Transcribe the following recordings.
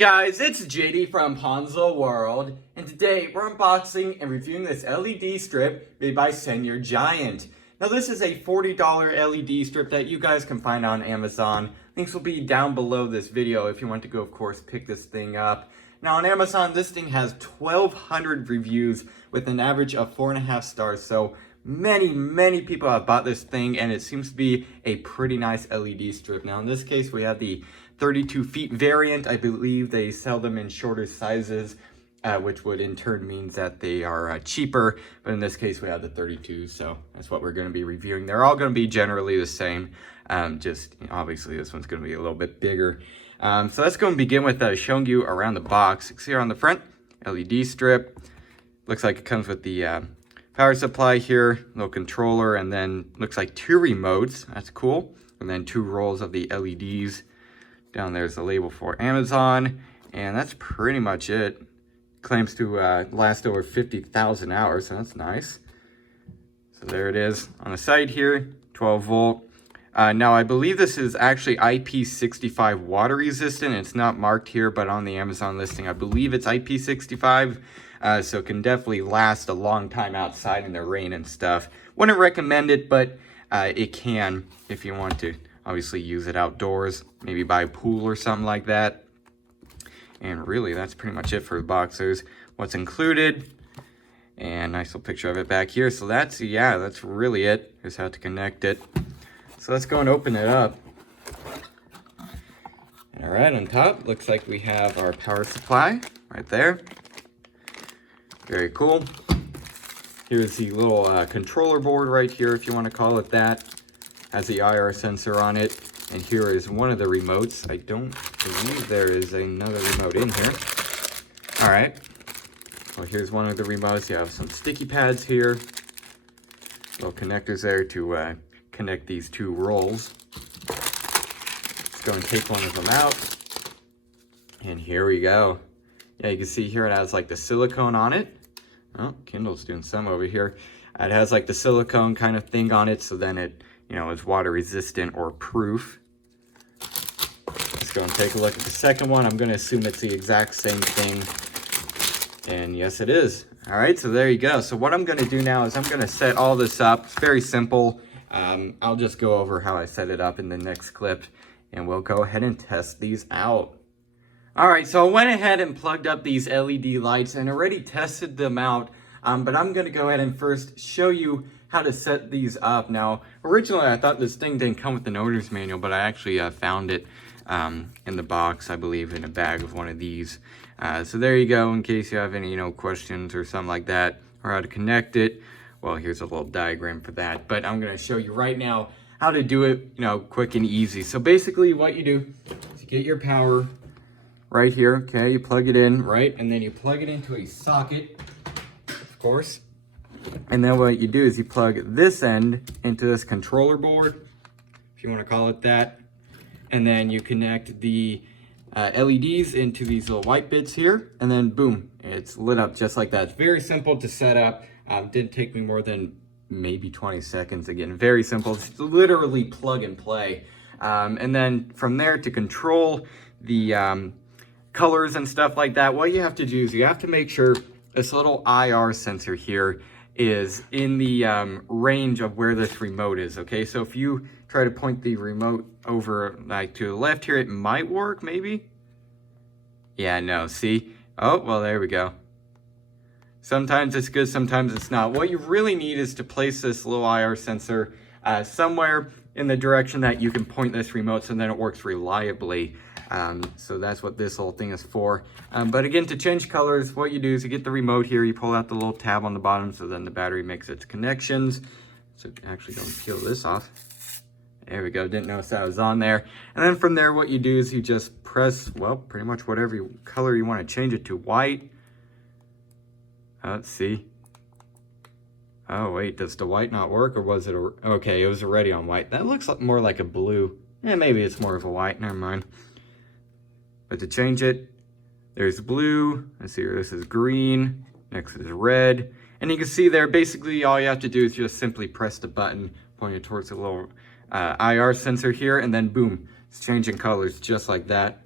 guys, it's JD from Ponzo World, and today we're unboxing and reviewing this LED strip made by SENYERGIANT. Now this is a $40 LED strip that you guys can find on Amazon. Links will be down below this video if you want to go, of course, pick this thing up. Now on Amazon, this thing has 1,200 reviews with an average of 4.5 stars, so many people have bought this thing, and it seems to be a pretty nice LED strip. Now in this case, we have the 32 feet variant. I believe they sell them in shorter sizes, which would in turn means that they are cheaper. But in this case, we have the 32, so that's what we're going to be reviewing. They're all going to be generally the same. Just obviously, this one's going to be a little bit bigger. So let's go and begin with showing you around the box. You can see here on the front, LED strip. Looks like it comes with the power supply here, little controller, and then looks like 2 remotes. That's cool. And then 2 rolls of the LEDs. Down there's the label for Amazon, and that's pretty much it. Claims to last over 50,000 hours, so that's nice. So there it is on the side here, 12 volt. Now I believe this is actually IP65 water resistant. It's not marked here, but on the Amazon listing, I believe it's IP65. So it can definitely last a long time outside in the rain and stuff. Wouldn't recommend it, but it can if you want to. Obviously use it outdoors, maybe by a pool or something like that. And really, that's pretty much it for the box. There's what's included, and nice little picture of it back here. So that's really it. Here's how to connect it. So let's go and open it up. All right, on top, looks like we have our power supply right there. Very cool. Here's the little controller board right here, if you want to call it that. Has the IR sensor on it, and here is one of the remotes. I don't believe there is another remote in here. All right, well, here's one of the remotes. You have some sticky pads here, little connectors there to connect these 2 rolls. Let's go and take one of them out, and here we go. Yeah, you can see here it has like the silicone on it. Oh, Kindle's doing some over here. It has like the silicone kind of thing on it, so then it is water resistant or proof. Let's go and take a look at the second one. I'm going to assume it's the exact same thing. And yes, it is. All right, so there you go. So what I'm going to do now is I'm going to set all this up. It's very simple. I'll just go over how I set it up in the next clip, and we'll go ahead and test these out. All right, so I went ahead and plugged up these LED lights and already tested them out. But I'm going to go ahead and first show you how to set these up. Now, originally I thought this thing didn't come with an owner's manual, but I actually found it in the box, I believe, in a bag of one of these. So there you go, in case you have any, questions or something like that, or how to connect it. Well, here's a little diagram for that, but I'm gonna show you right now how to do it, quick and easy. So basically what you do is you get your power right here, okay? You plug it in, right? And then you plug it into a socket, of course. And then what you do is you plug this end into this controller board, if you want to call it that. And then you connect the LEDs into these little white bits here. And then boom, it's lit up just like that. It's very simple to set up. Didn't take me more than maybe 20 seconds. Again, very simple. It's literally plug and play. And then from there, to control the colors and stuff like that, what you have to do is you have to make sure this little IR sensor here is in the range of where this remote is, okay? So if you try to point the remote over like to the left here, it might work, maybe? Yeah, no, see? Oh, well, there we go. Sometimes it's good, sometimes it's not. What you really need is to place this little IR sensor somewhere in the direction that you can point this remote, so then it works reliably. So that's what this whole thing is for. But again, to change colors, what you do is you get the remote here, you pull out the little tab on the bottom, so then the battery makes its connections. So actually go and peel this off. There we go, didn't notice that was on there. And then from there, what you do is you just press, well, pretty much whatever color you want to change it to. White. Let's see. Oh wait, does the white not work, or was it okay, it was already on white. That looks more like a blue. Yeah, maybe it's more of a white, never mind. But to change it, there's blue. Let's see here, this is green. Next is red. And you can see there, basically all you have to do is just simply press the button pointed towards the little IR sensor here, and then boom, it's changing colors just like that.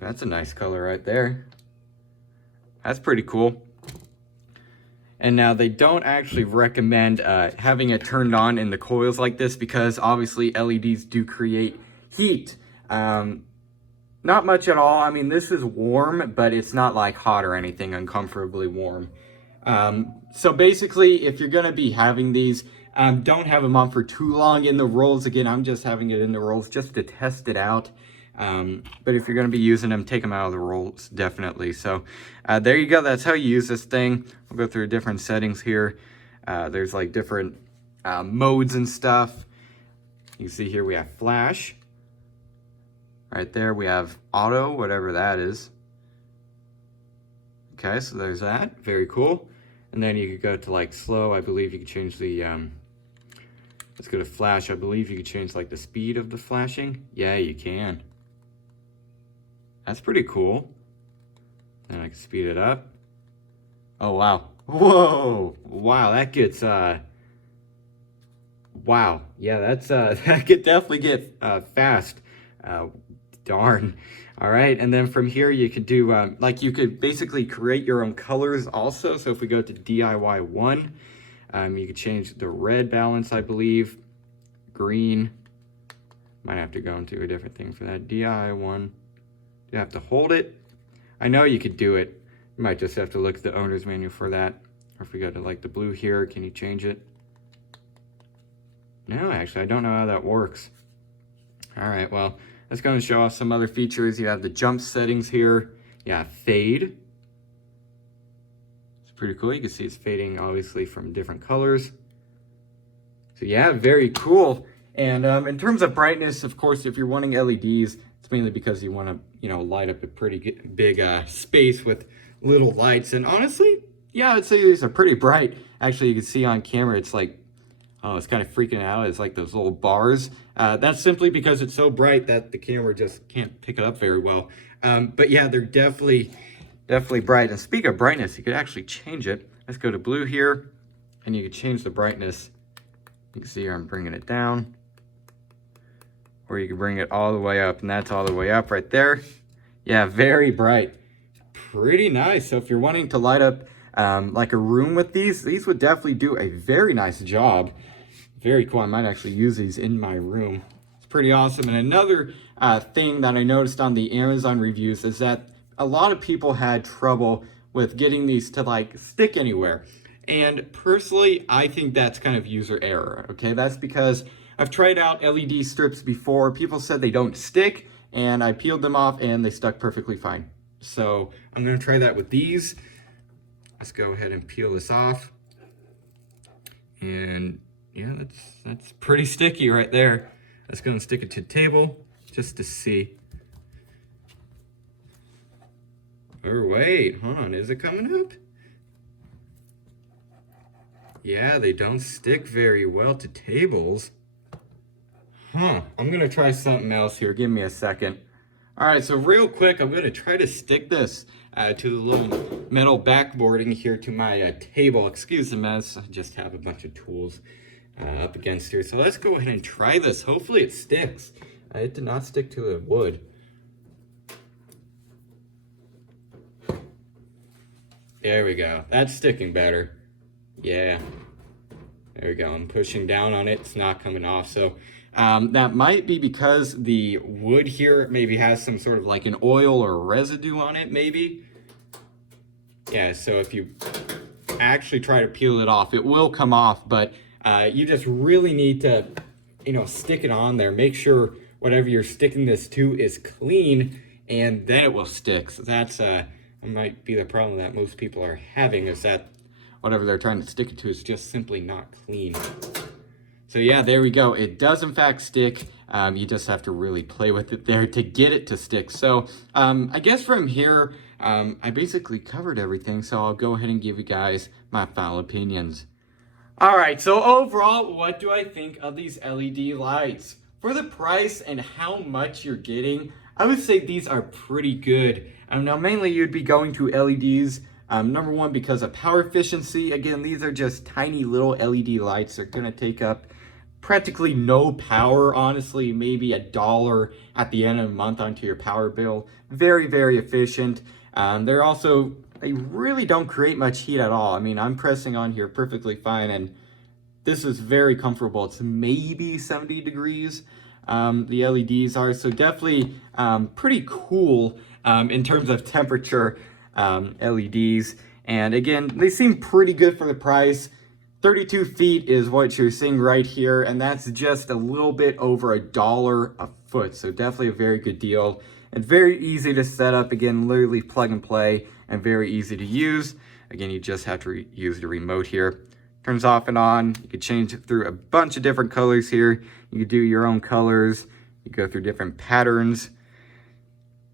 That's a nice color right there. That's pretty cool. And now they don't actually recommend having it turned on in the coils like this because obviously LEDs do create heat. Not much at all. I mean, this is warm, but it's not like hot or anything, uncomfortably warm. So basically, if you're gonna be having these, don't have them on for too long in the rolls. Again, I'm just having it in the rolls just to test it out. But if you're going to be using them, take them out of the rolls, definitely. So there you go. That's how you use this thing. We'll go through different settings here. There's like different modes and stuff. You can see here we have flash. Right there we have auto, whatever that is. Okay, so there's that. Very cool. And then you could go to like slow. I believe you could change the... let's go to flash. I believe you could change like the speed of the flashing. Yeah, you can. That's pretty cool. And I can speed it up. Oh, wow. Whoa. Wow, that gets, wow. Yeah, that's, that could definitely get fast. Darn. All right, and then from here you could do, like you could basically create your own colors also. So if we go to DIY 1, you could change the red balance, I believe. Green. Might have to go into a different thing for that. DIY 1. You have to hold it. I know you could do it. You might just have to look at the owner's manual for that. Or if we go to like the blue here, can you change it? No, actually, I don't know how that works. All right, well, let's go and show off some other features. You have the jump settings here. Yeah, fade. It's pretty cool. You can see it's fading obviously from different colors. So yeah, very cool. And in terms of brightness, of course, if you're wanting LEDs, it's mainly because you want to, you know, light up a pretty big space with little lights. And honestly, yeah, I'd say these are pretty bright. Actually, you can see on camera, it's like, oh, it's kind of freaking out. It's like those little bars. That's simply because it's so bright that the camera just can't pick it up very well. But yeah, they're definitely bright. And speaking of brightness, you could actually change it. Let's go to blue here, and you can change the brightness. You can see here I'm bringing it down. Or you can bring it all the way up, and that's all the way up right there. Yeah, very bright. Pretty nice. So if you're wanting to light up like a room with these would definitely do a very nice job. Very cool. I might actually use these in my room. It's pretty awesome. And another thing that I noticed on the Amazon reviews is that a lot of people had trouble with getting these to like stick anywhere. And personally, I think that's kind of user error. Okay, that's because I've tried out LED strips before. People said they don't stick, and I peeled them off and they stuck perfectly fine. So I'm gonna try that with these. Let's go ahead and peel this off. And yeah, that's pretty sticky right there. Let's go and stick it to the table just to see. Oh wait, hold on, is it coming up? Yeah, they don't stick very well to tables. Huh, I'm gonna try something else here. Give me a second. All right, so real quick, I'm gonna try to stick this to the little metal backboarding here to my table. Excuse the mess, I just have a bunch of tools up against here. So let's go ahead and try this. Hopefully it sticks. It did not stick to the wood. There we go, that's sticking better. Yeah, there we go. I'm pushing down on it, it's not coming off. So that might be because the wood here maybe has some sort of like an oil or residue on it, maybe. Yeah, so if you actually try to peel it off, it will come off, but you just really need to, you know, stick it on there. Make sure whatever you're sticking this to is clean, and then it will stick. So that's might be the problem that most people are having, is that whatever they're trying to stick it to is just simply not clean. So yeah, there we go. It does in fact stick. You just have to really play with it there to get it to stick. So I guess from here, I basically covered everything. So I'll go ahead and give you guys my final opinions. All right, so overall, what do I think of these LED lights? For the price and how much you're getting, I would say these are pretty good. Now mainly you'd be going to LEDs. Number one, because of power efficiency. Again, these are just tiny little LED lights. They're gonna take up practically no power, honestly, maybe $1 at the end of the month onto your power bill. Very, very efficient. They're also, they really don't create much heat at all. I mean, I'm pressing on here perfectly fine, and this is very comfortable. It's maybe 70 degrees, the LEDs are, so definitely pretty cool in terms of temperature LEDs. And again, they seem pretty good for the price. 32 feet is what you're seeing right here, and that's just a little bit over $1 a foot. So definitely a very good deal and very easy to set up. Again, literally plug and play and very easy to use. Again, you just have to use the remote here. Turns off and on. You can change it through a bunch of different colors here. You can do your own colors. You go through different patterns.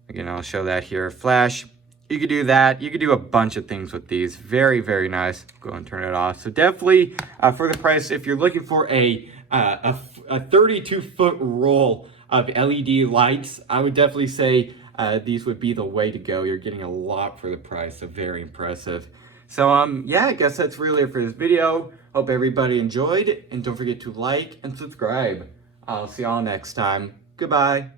Again, I'll show that here. Flash. You could do that. You could do a bunch of things with these. Very, very nice. Go and turn it off. So definitely for the price, if you're looking for a 32-foot roll of LED lights, I would definitely say these would be the way to go. You're getting a lot for the price, so very impressive. So yeah, I guess that's really it for this video. Hope everybody enjoyed, and don't forget to like and subscribe. I'll see y'all next time. Goodbye.